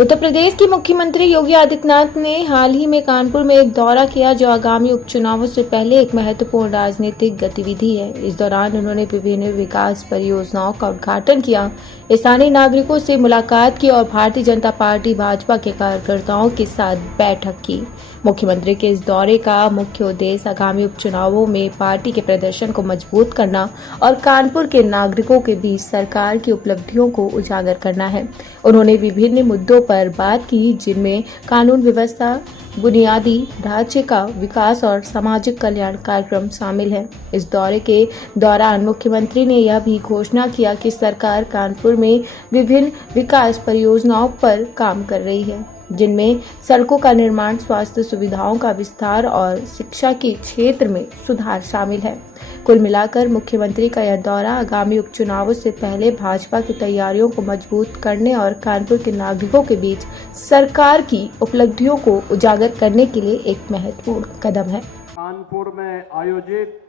उत्तर प्रदेश के मुख्यमंत्री योगी आदित्यनाथ ने हाल ही में कानपुर में एक दौरा किया जो आगामी उपचुनावों से पहले एक महत्वपूर्ण राजनीतिक गतिविधि है। इस दौरान उन्होंने विभिन्न विकास परियोजनाओं का उद्घाटन किया, स्थानीय नागरिकों से मुलाकात की और भारतीय जनता पार्टी भाजपा के कार्यकर्ताओं के साथ बैठक की। मुख्यमंत्री के इस दौरे का मुख्य उद्देश्य आगामी उपचुनावों में पार्टी के प्रदर्शन को मजबूत करना और कानपुर के नागरिकों के बीच सरकार की उपलब्धियों को उजागर करना है। उन्होंने विभिन्न मुद्दों पर बात की, जिनमें कानून व्यवस्था, बुनियादी ढांचे का विकास और सामाजिक कल्याण कार्यक्रम शामिल है। इस दौरे के दौरान मुख्यमंत्री ने यह भी घोषणा किया कि सरकार कानपुर में विभिन्न विकास परियोजनाओं पर काम कर रही है, जिनमें सड़कों का निर्माण, स्वास्थ्य सुविधाओं का विस्तार और शिक्षा के क्षेत्र में सुधार शामिल है। कुल मिलाकर मुख्यमंत्री का यह दौरा आगामी उपचुनावों से पहले भाजपा की तैयारियों को मजबूत करने और कानपुर के नागरिकों के बीच सरकार की उपलब्धियों को उजागर करने के लिए एक महत्वपूर्ण कदम है। कानपुर में आयोजित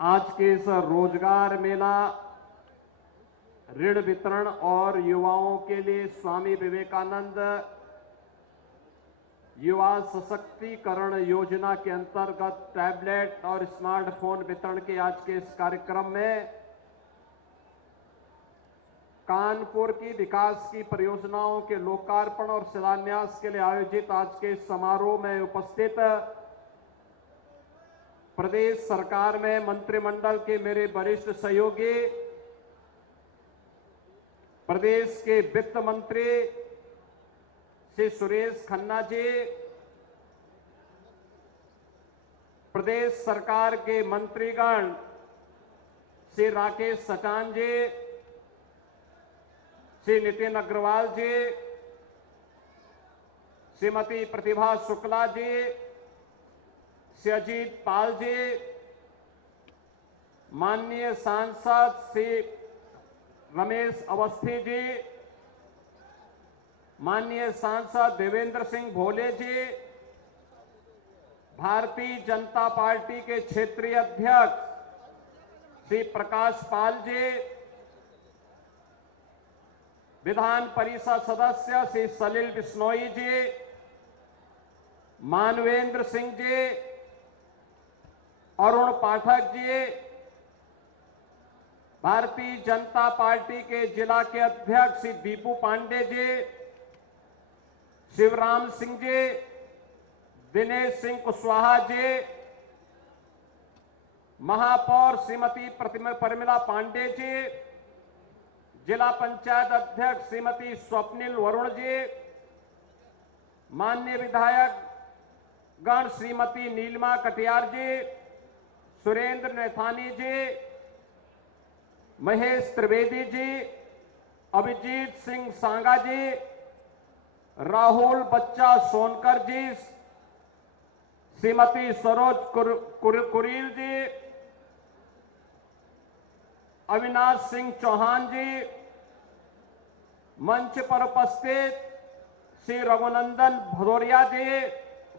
आज के इस रोजगार मेला, ऋण वितरण और युवाओं के लिए स्वामी विवेकानंद युवा सशक्तिकरण योजना के अंतर्गत टैबलेट और स्मार्टफोन वितरण के आज के इस कार्यक्रम में कानपुर की विकास की परियोजनाओं के लोकार्पण और शिलान्यास के लिए आयोजित आज के इस समारोह में उपस्थित प्रदेश सरकार में मंत्रिमंडल के मेरे वरिष्ठ सहयोगी, प्रदेश के वित्त मंत्री श्री सुरेश खन्ना जी, प्रदेश सरकार के मंत्रीगण श्री राकेश सचान जी, श्री नितिन अग्रवाल जी, श्रीमती प्रतिभा शुक्ला जी, श्री अजीत पाल जी, माननीय सांसद श्री रमेश अवस्थी जी, माननीय सांसद देवेंद्र सिंह भोले जी, भारतीय जनता पार्टी के क्षेत्रीय अध्यक्ष श्री प्रकाश पाल जी, विधान परिषद सदस्य श्री सलिल बिश्नोई जी, मानवेंद्र सिंह जी, अरुण पाठक जी, भारतीय जनता पार्टी के जिला के अध्यक्ष श्री दीपू पांडे जी, शिवराम सिंह जी, दिनेश सिंह कुशवाहा जी, महापौर श्रीमती परिमला पांडे जी, जिला पंचायत अध्यक्ष श्रीमती स्वप्निल वरुण जी, माननीय विधायक गण श्रीमती नीलिमा कटियार जी, सुरेंद्र नैथानी जी, महेश त्रिवेदी जी, अभिजीत सिंह सांगा जी, राहुल बच्चा सोनकर जी, श्रीमती सरोज कुरील जी, अविनाश सिंह चौहान जी, मंच पर उपस्थित श्री रघुनंदन भदौरिया जी,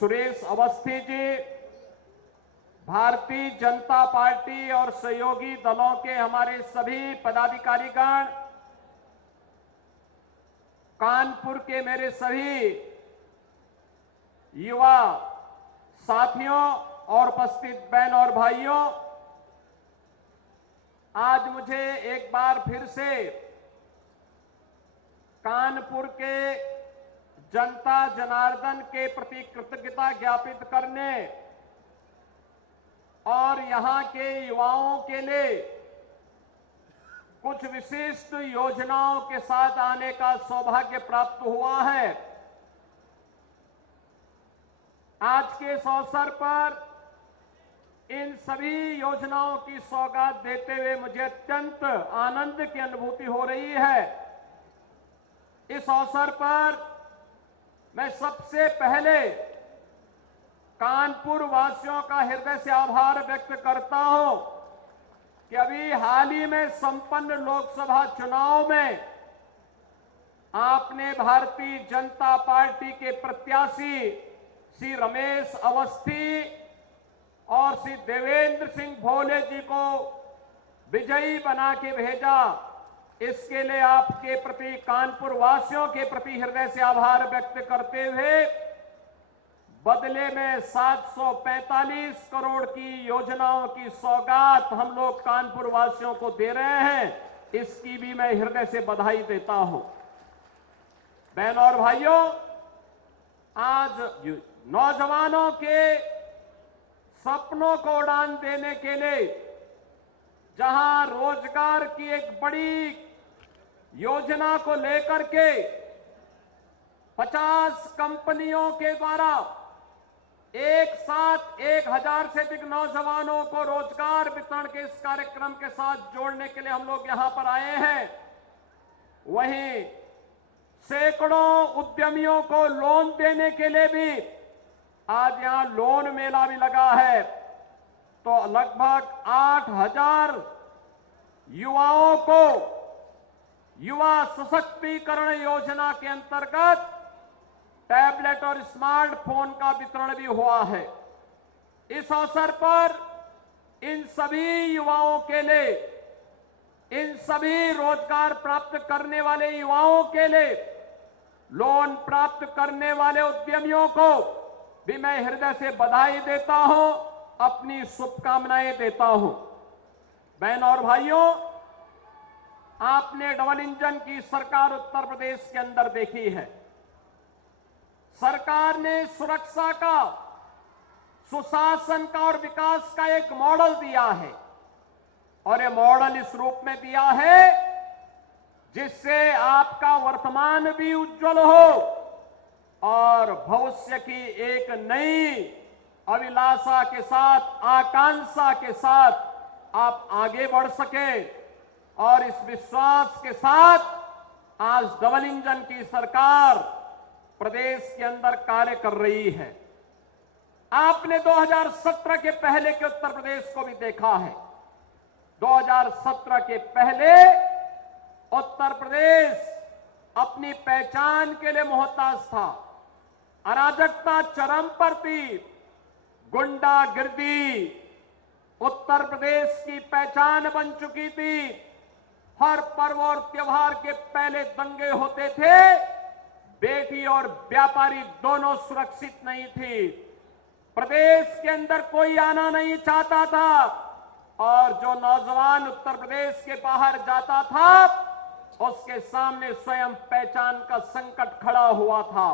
सुरेश अवस्थी जी, भारतीय जनता पार्टी और सहयोगी दलों के हमारे सभी पदाधिकारीगण, कानपुर के मेरे सभी युवा साथियों और उपस्थित बहन और भाइयों, आज मुझे एक बार फिर से कानपुर के जनता जनार्दन के प्रति कृतज्ञता ज्ञापित करने और यहां के युवाओं के लिए कुछ विशिष्ट योजनाओं के साथ आने का सौभाग्य प्राप्त हुआ है। आज के इस अवसर पर इन सभी योजनाओं की सौगात देते हुए मुझे अत्यंत आनंद की अनुभूति हो रही है। इस अवसर पर मैं सबसे पहले कानपुर वासियों का हृदय से आभार व्यक्त करता हूं कि अभी हाल ही में संपन्न लोकसभा चुनाव में आपने भारतीय जनता पार्टी के प्रत्याशी श्री रमेश अवस्थी और श्री देवेंद्र सिंह भोले जी को विजयी बना के भेजा। इसके लिए आपके प्रति, कानपुर वासियों के प्रति हृदय से आभार व्यक्त करते हुए बदले में 745 करोड़ की योजनाओं की सौगात हम लोग कानपुर वासियों को दे रहे हैं, इसकी भी मैं हृदय से बधाई देता हूं। बहनों और भाइयों, आज नौजवानों के सपनों को उड़ान देने के लिए जहां रोजगार की एक बड़ी योजना को लेकर के 50 कंपनियों के द्वारा एक साथ 1000 से अधिक नौजवानों को रोजगार वितरण के इस कार्यक्रम के साथ जोड़ने के लिए हम लोग यहां पर आए हैं, वहीं सैकड़ों उद्यमियों को लोन देने के लिए भी आज यहां लोन मेला भी लगा है। तो लगभग 8000 युवाओं को युवा सशक्तिकरण योजना के अंतर्गत टैबलेट और स्मार्टफोन का वितरण भी हुआ है। इस अवसर पर इन सभी युवाओं के लिए, इन सभी रोजगार प्राप्त करने वाले युवाओं के लिए, लोन प्राप्त करने वाले उद्यमियों को भी मैं हृदय से बधाई देता हूं, अपनी शुभकामनाएं देता हूं। बहनों और भाइयों, आपने डबल इंजन की सरकार उत्तर प्रदेश के अंदर देखी है। सरकार ने सुरक्षा का, सुशासन का और विकास का एक मॉडल दिया है, और ये मॉडल इस रूप में दिया है जिससे आपका वर्तमान भी उज्जवल हो और भविष्य की एक नई अभिलाषा के साथ, आकांक्षा के साथ आप आगे बढ़ सके। और इस विश्वास के साथ आज डबल इंजन की सरकार प्रदेश के अंदर कार्य कर रही है। आपने 2017 के पहले के उत्तर प्रदेश को भी देखा है। 2017 के पहले उत्तर प्रदेश अपनी पहचान के लिए मोहताज था। अराजकता चरम पर थी, गुंडागिर्दी उत्तर प्रदेश की पहचान बन चुकी थी। हर पर्व और त्योहार के पहले दंगे होते थे, बेटी और व्यापारी दोनों सुरक्षित नहीं थी। प्रदेश के अंदर कोई आना नहीं चाहता था, और जो नौजवान उत्तर प्रदेश के बाहर जाता था उसके सामने स्वयं पहचान का संकट खड़ा हुआ था।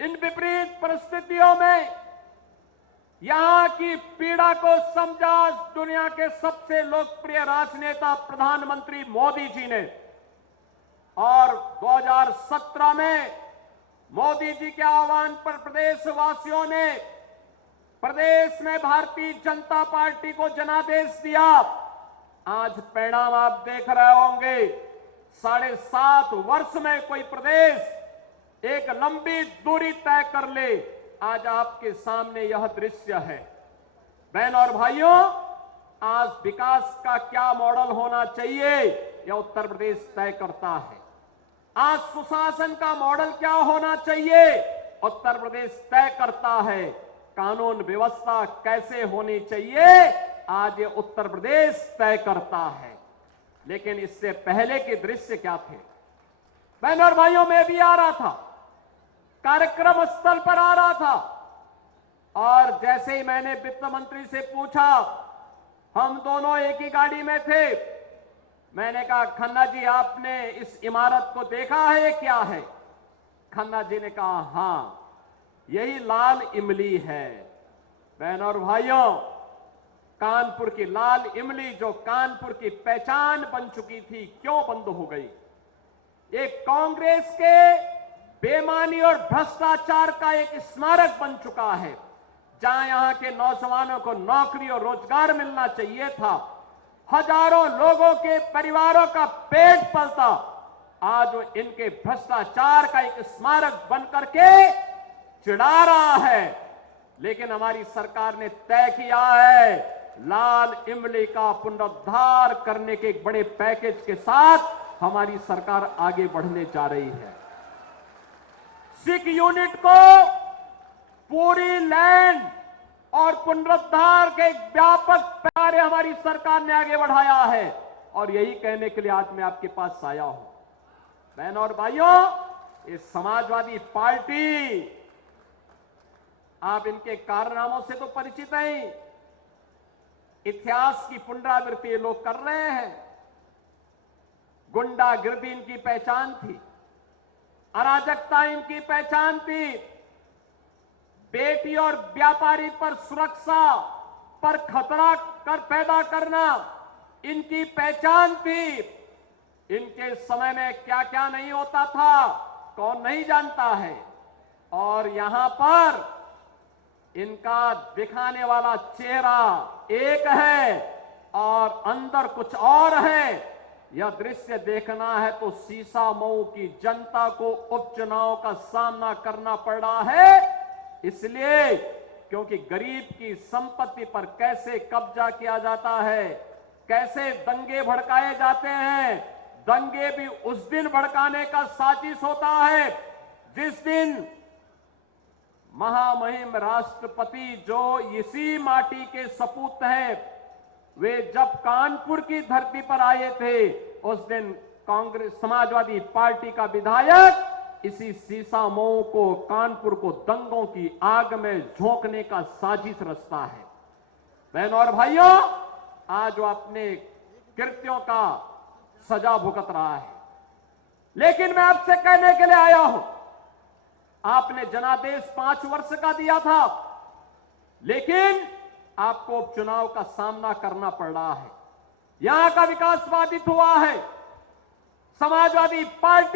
इन विपरीत परिस्थितियों में यहां की पीड़ा को समझा दुनिया के सबसे लोकप्रिय राजनेता प्रधानमंत्री मोदी जी ने, और 2017 में मोदी जी के आह्वान पर प्रदेशवासियों ने प्रदेश में भारतीय जनता पार्टी को जनादेश दिया। आज परिणाम आप देख रहे होंगे। 7.5 वर्ष में कोई प्रदेश एक लंबी दूरी तय कर ले, आज आपके सामने यह दृश्य है। बहनों और भाइयों, आज विकास का क्या मॉडल होना चाहिए यह उत्तर प्रदेश तय करता है। आज सुशासन का मॉडल क्या होना चाहिए उत्तर प्रदेश तय करता है। कानून व्यवस्था कैसे होनी चाहिए आज ये उत्तर प्रदेश तय करता है। लेकिन इससे पहले के दृश्य क्या थे? बहनों और भाइयों, मैं भी आ रहा था, कार्यक्रम स्थल पर आ रहा था, और जैसे ही मैंने वित्त मंत्री से पूछा, हम दोनों एक ही गाड़ी में थे, मैंने कहा खन्ना जी आपने इस इमारत को देखा है, ये क्या है? खन्ना जी ने कहा हां, यही लाल इमली है। बहनों और भाइयों, कानपुर की लाल इमली जो कानपुर की पहचान बन चुकी थी, क्यों बंद हो गई? ये कांग्रेस के बेईमानी और भ्रष्टाचार का एक स्मारक बन चुका है। जहां यहां के नौजवानों को नौकरी और रोजगार मिलना चाहिए था, हजारों लोगों के परिवारों का पेट पलता, आज वो इनके भ्रष्टाचार का एक स्मारक बन करके चिढ़ा रहा है। लेकिन हमारी सरकार ने तय किया है लाल इमली का पुनरुद्धार करने के एक बड़े पैकेज के साथ हमारी सरकार आगे बढ़ने जा रही है। सिख यूनिट को पूरी लैंड और पुनरुद्धार के एक व्यापक कार्य हमारी सरकार ने आगे बढ़ाया है, और यही कहने के लिए आज मैं आपके पास आया हूं। बहनों और भाइयों, ये समाजवादी पार्टी, आप इनके कारनामों से तो परिचित हैं। इतिहास की पुनरावृत्ति ये लोग कर रहे हैं। गुंडागिर्दी इनकी पहचान थी, अराजकता इनकी पहचान थी, बेटी और व्यापारी पर सुरक्षा पर खतरा कर पैदा करना इनकी पहचान थी। इनके समय में क्या क्या नहीं होता था, कौन नहीं जानता है। और यहां पर इनका दिखाने वाला चेहरा एक है और अंदर कुछ और है। यह दृश्य देखना है तो सीसामऊ की जनता को उपचुनाव का सामना करना पड़ रहा है, इसलिए क्योंकि गरीब की संपत्ति पर कैसे कब्जा किया जाता है, कैसे दंगे भड़काए जाते हैं। दंगे भी उस दिन भड़काने का साजिश होता है जिस दिन महामहिम राष्ट्रपति, जो इसी माटी के सपूत हैं, वे जब कानपुर की धरती पर आए थे, उस दिन कांग्रेस समाजवादी पार्टी का विधायक इसी सीसामऊ को, कानपुर को दंगों की आग में झोंकने का साजिश रचता है। बहनों और भाइयों, आज वो अपने कृत्यों का सजा भुगत रहा है। लेकिन मैं आपसे कहने के लिए आया हूं, आपने जनादेश 5 वर्ष का दिया था, लेकिन आपको उपचुनाव का सामना करना पड़ रहा है। यहां का विकास बाधित हुआ है। समाजवादी पार्टी